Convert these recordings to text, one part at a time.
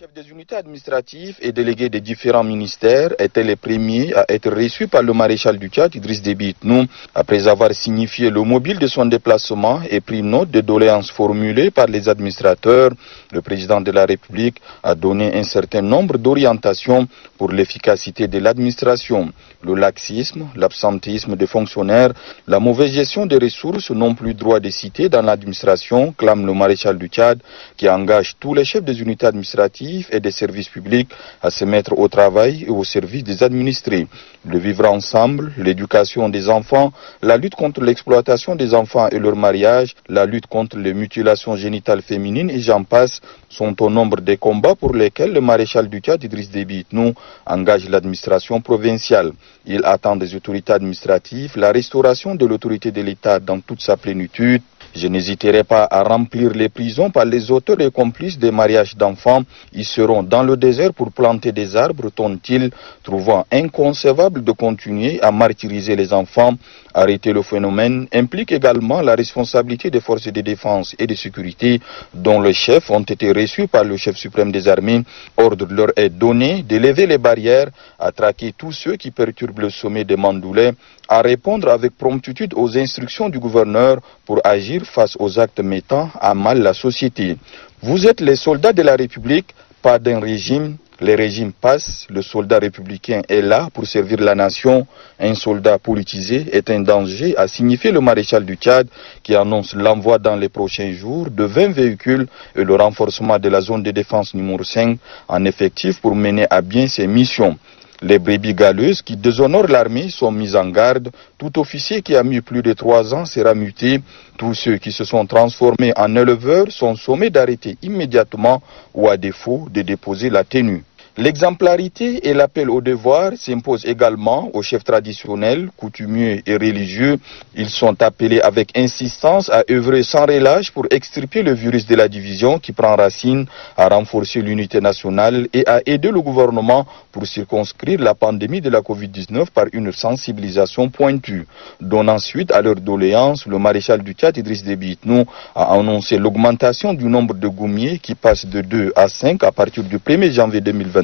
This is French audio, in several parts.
chefs des unités administratives et délégués des différents ministères étaient les premiers à être reçus par le maréchal du Tchad, Idriss Déby Itnou, après avoir signifié le mobile de son déplacement et pris note des doléances formulées par les administrateurs. Le président de la République a donné un certain nombre d'orientations pour l'efficacité de l'administration. Le laxisme, l'absentéisme des fonctionnaires, la mauvaise gestion des ressources n'ont plus droit de citer dans l'administration, clame le maréchal du Tchad, qui engage tous les chefs des unités administratives et des services publics à se mettre au travail et au service des administrés. Le vivre ensemble, l'éducation des enfants, la lutte contre l'exploitation des enfants et leur mariage, la lutte contre les mutilations génitales féminines et j'en passe sont au nombre des combats pour lesquels le maréchal du Tchad, Idriss Déby Itnou, engage l'administration provinciale. Il attend des autorités administratives la restauration de l'autorité de l'État dans toute sa plénitude. Je n'hésiterai pas à remplir les prisons par les auteurs et complices des mariages d'enfants. Ils seront dans le désert pour planter des arbres, tonne-t-il, trouvant inconcevable de continuer à martyriser les enfants. Arrêter le phénomène implique également la responsabilité des forces de défense et de sécurité dont les chefs ont été reçus par le chef suprême des armées. Ordre leur est donné de lever les barrières, à traquer tous ceux qui perturbent le sommet des Mandoulais, à répondre avec promptitude aux instructions du gouverneur pour agir face aux actes mettant à mal la société. Vous êtes les soldats de la République, pas d'un régime. Les régimes passent, le soldat républicain est là pour servir la nation. Un soldat politisé est un danger, a signifié le maréchal du Tchad qui annonce l'envoi dans les prochains jours de 20 véhicules et le renforcement de la zone de défense numéro 5 en effectif pour mener à bien ses missions. Les brebis galeuses qui déshonorent l'armée sont mises en garde. Tout officier qui a mis plus de 3 ans sera muté. Tous ceux qui se sont transformés en éleveurs sont sommés d'arrêter immédiatement ou à défaut de déposer la tenue. L'exemplarité et l'appel au devoir s'imposent également aux chefs traditionnels, coutumiers et religieux. Ils sont appelés avec insistance à œuvrer sans relâche pour extirper le virus de la division qui prend racine, à renforcer l'unité nationale et à aider le gouvernement pour circonscrire la pandémie de la Covid-19 par une sensibilisation pointue. Donnant suite à leurs doléances, le maréchal du Tchad, Idriss Déby Itnou, a annoncé l'augmentation du nombre de goumiers qui passe de 2 à 5 à partir du 1er janvier 2021.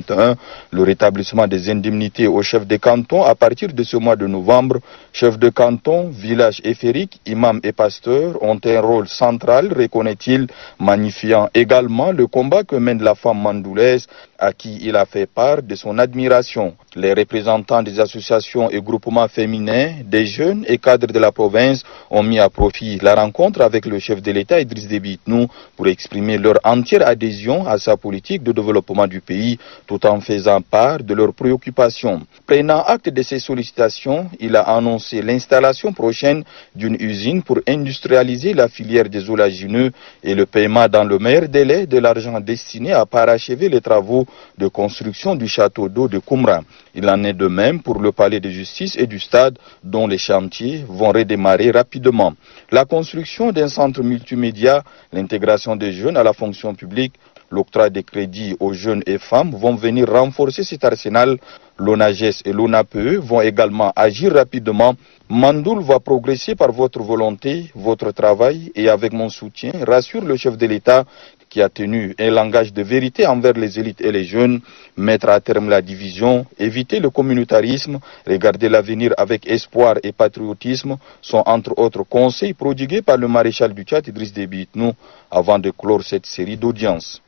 Le rétablissement des indemnités aux chefs de canton à partir de ce mois de novembre. Chefs de canton, villages éphériques, imams et pasteurs ont un rôle central, reconnaît-il, magnifiant également le combat que mène la femme mandoulaise à qui il a fait part de son admiration. Les représentants des associations et groupements féminins, des jeunes et cadres de la province ont mis à profit la rencontre avec le chef de l'État Idriss Déby Itnou pour exprimer leur entière adhésion à sa politique de développement du pays tout en faisant part de leurs préoccupations. Prenant acte de ces sollicitations, il a annoncé l'installation prochaine d'une usine pour industrialiser la filière des oléagineux et le paiement dans le meilleur délai de l'argent destiné à parachever les travaux de construction du château d'eau de Koumra. Il en est de même pour le palais de justice et du stade dont les chantiers vont redémarrer rapidement. La construction d'un centre multimédia, l'intégration des jeunes à la fonction publique, l'octroi des crédits aux jeunes et femmes vont venir renforcer cet arsenal. L'ONAGES et l'ONAPE vont également agir rapidement. Mandoul va progresser par votre volonté, votre travail et avec mon soutien, rassure le chef de l'État qui a tenu un langage de vérité envers les élites et les jeunes, mettre à terme la division, éviter le communautarisme, regarder l'avenir avec espoir et patriotisme sont entre autres conseils prodigués par le maréchal du Tchad Idriss Déby Itnou avant de clore cette série d'audiences.